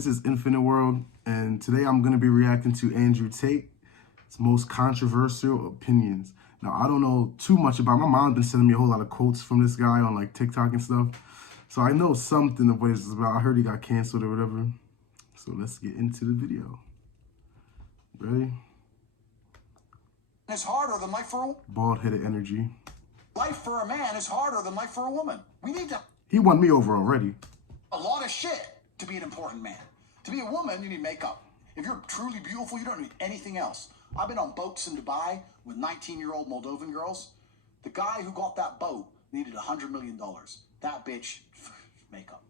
This is Infinite World, and today I'm going to be reacting to Andrew Tate's most controversial opinions. Now, I don't know too much about my mom's been sending me a whole lot of quotes from this guy on like TikTok and stuff. So I know something of what this is about. I heard he got canceled or whatever. So let's get into the video. Ready? It's harder than life for a bald-headed energy. Life for a man is harder than life for a woman. We need to. He won me over already. A lot of shit to be an important man. To be a woman, you need makeup. If you're truly beautiful, you don't need anything else. I've been on boats in Dubai with 19-year-old Moldovan girls. The guy who got that boat needed $100 million. That bitch, makeup.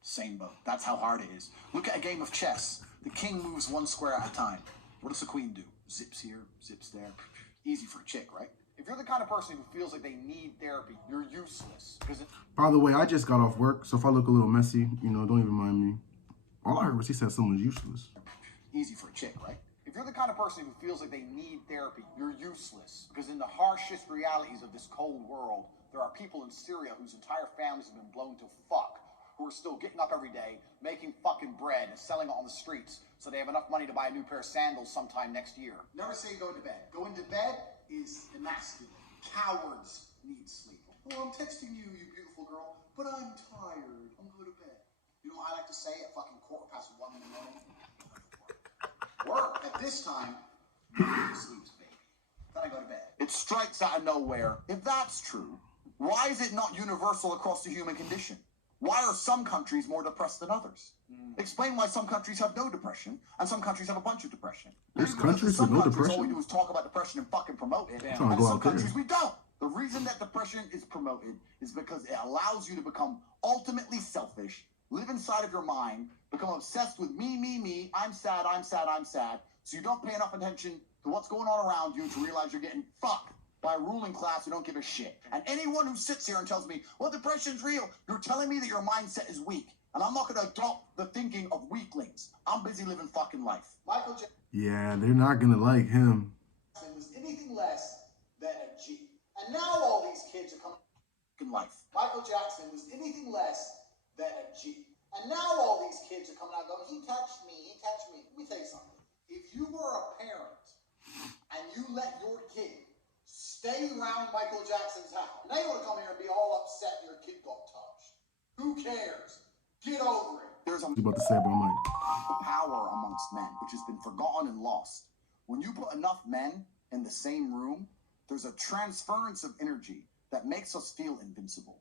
Same boat. That's how hard it is. Look at a game of chess. The king moves one square at a time. What does the queen do? Zips here, zips there. Easy for a chick, right? If you're the kind of person who feels like they need therapy, you're useless. By the way, I just got off work, so if I look a little messy, don't even mind me. All I heard was he said someone's useless. Easy for a chick, right? If you're the kind of person who feels like they need therapy, you're useless. Because in the harshest realities of this cold world, there are people in Syria whose entire families have been blown to fuck, who are still getting up every day, making fucking bread and selling it on the streets so they have enough money to buy a new pair of sandals sometime next year. Never say go to bed. Going to bed is emasculating. Cowards need sleep. Oh, I'm texting you, you beautiful girl, but I'm tired. I'm going to bed. You know what I like to say at fucking 1:15 in the morning? Work at this time, nobody sleeps, baby. Then I go to bed. It strikes out of nowhere. If that's true, why is it not universal across the human condition? Why are some countries more depressed than others? Explain why some countries have no depression and some countries have a bunch of depression. There's countries with no depression. All we do is talk about depression and fucking promote it. And some countries we don't. The reason that depression is promoted is because it allows you to become ultimately selfish, live inside of your mind, become obsessed with me, I'm sad, so you don't pay enough attention to what's going on around you to realize you're getting fucked by a ruling class who don't give a shit. And anyone who sits here and tells me, well, depression's real, you're telling me that your mindset is weak. And I'm not going to adopt the thinking of weaklings. I'm busy living fucking life. Michael Jackson. Yeah, they're not going to like him. Was anything less than a G. And now all these kids are coming in life. Michael Jackson was anything less than a G. And now all these kids are coming out going, he touched me, he touched me. Let me tell you something. If you were a parent and you let your kid stay around Michael Jackson's house, now you want to come here and be all upset your kid got touched. Who cares? Get over it. There's a about to say about Mike. Power amongst men, which has been forgotten and lost. When you put enough men in the same room, there's a transference of energy that makes us feel invincible.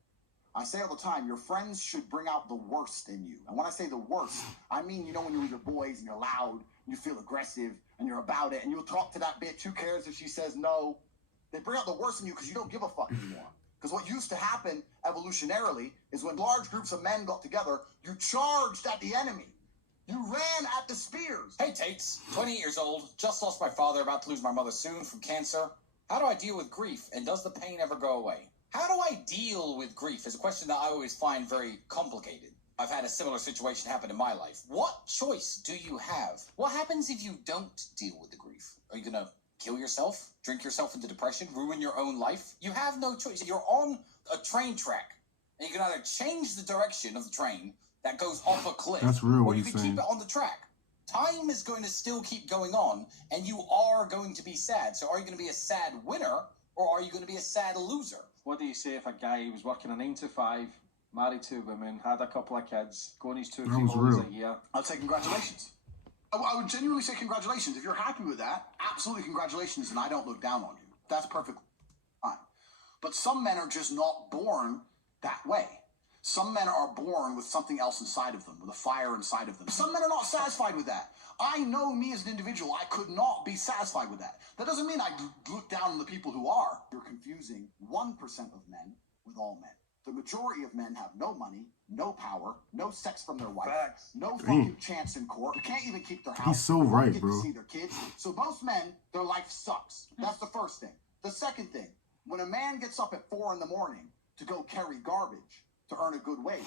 I say all the time, your friends should bring out the worst in you. And when I say the worst, I mean, when you're with your boys and you're loud, and you feel aggressive, and you're about it, and you'll talk to that bitch, who cares if she says no? They bring out the worst in you because you don't give a fuck anymore. Because what used to happen evolutionarily is when large groups of men got together, you charged at the enemy. You ran at the spears. Hey, Tates, 28 years old, just lost my father, about to lose my mother soon from cancer. How do I deal with grief, and does the pain ever go away? How do I deal with grief is a question that I always find very complicated. I've had a similar situation happen in my life. What choice do you have? What happens if you don't deal with the grief? Are you going to kill yourself, drink yourself into depression, ruin your own life? You have no choice. You're on a train track, and you can either change the direction of the train that goes off a cliff, That's real, or you can keep it on the track. Time is going to still keep going on, and you are going to be sad. So are you going to be a sad winner, or are you going to be a sad loser? What do you say if a guy who was working a 9 to 5, married 2 women, had a couple of kids, going his 2 or 3 holidays a year? I'd say congratulations. I would genuinely say congratulations. If you're happy with that, absolutely congratulations, and I don't look down on you. That's perfectly fine. But some men are just not born that way. Some men are born with something else inside of them, with a fire inside of them. Some men are not satisfied with that. I know me as an individual, I could not be satisfied with that. That doesn't mean I look down on the people who are. You're confusing 1% of men with all men. The majority of men have no money, no power, no sex from their wife, no fucking chance in court. They can't even keep their house. He's so right, get bro. To see their kids. So most men, their life sucks. That's the first thing. The second thing, when a man gets up at 4 in the morning to go carry garbage to earn a good wage,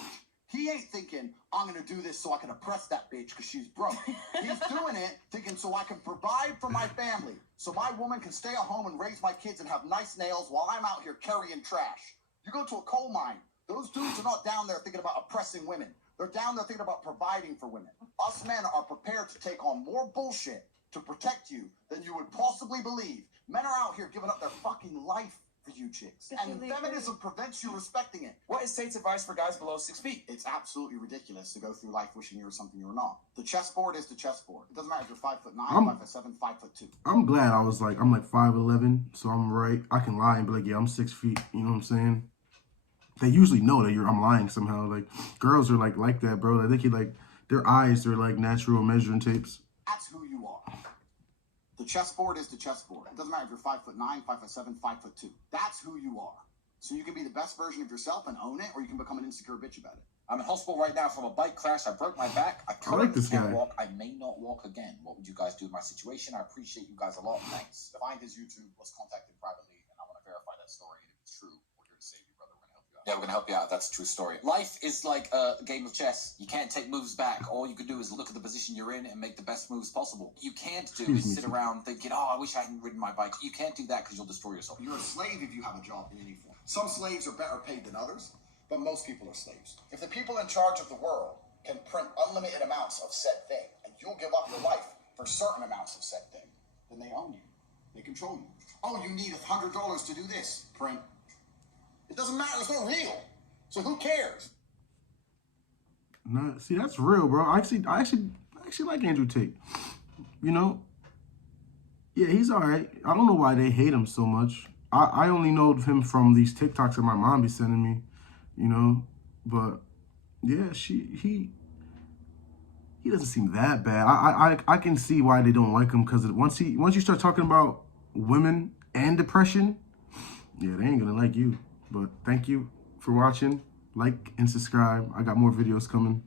he ain't thinking, I'm going to do this so I can oppress that bitch because she's broke. He's doing it thinking so I can provide for my family, so my woman can stay at home and raise my kids and have nice nails while I'm out here carrying trash. You go to a coal mine, those dudes are not down there thinking about oppressing women. They're down there thinking about providing for women. Us men are prepared to take on more bullshit to protect you than you would possibly believe. Men are out here giving up their fucking life for you chicks. And feminism prevents you respecting it. What is Tate's advice for guys below 6 feet? It's absolutely ridiculous to go through life wishing you were something you're not. The chessboard is the chessboard. It doesn't matter if you're 5'9", 5'7", 5'2". I'm glad I'm like 5'11", so I'm right. I can lie and be like, yeah, I'm 6 feet. You know what I'm saying? They usually know that I'm lying somehow. Like, girls are like that, bro. Like, they can, like, their eyes are like natural measuring tapes. That's who you are. The chessboard is the chessboard. It doesn't matter if you're 5'9", 5'7", 5'2". That's who you are. So you can be the best version of yourself and own it, or you can become an insecure bitch about it. I'm in hospital right now from a bike crash. I broke my back. I like this can't guy. walk. I may not walk again. What would you guys do in my situation? I appreciate you guys a lot. Thanks. Find his YouTube, was contacted privately, and I want to verify that story. And if it's true, we're here to save you, brother. We're going to help you out. Yeah, we're gonna help you out. That's a true story. Life is like a game of chess. You can't take moves back. All you can do is look at the position you're in and make the best moves possible. You can't do is sit around thinking, oh, I wish I hadn't ridden my bike. You can't do that because you'll destroy yourself. You're a slave if you have a job in any form. Some slaves are better paid than others, but most people are slaves. If the people in charge of the world can print unlimited amounts of said thing, and you'll give up your life for certain amounts of said thing, then they own you. They control you. Oh, you need $100 to do this. Print. It doesn't matter. It's not real. So who cares? Nah, see, that's real, bro. I actually like Andrew Tate. You know? Yeah, he's all right. I don't know why they hate him so much. I only know him from these TikToks that my mom be sending me, you know? But, yeah, he doesn't seem that bad. I can see why they don't like him, because once you start talking about women and depression, yeah, they ain't gonna like you. But thank you for watching. Like and subscribe. I got more videos coming.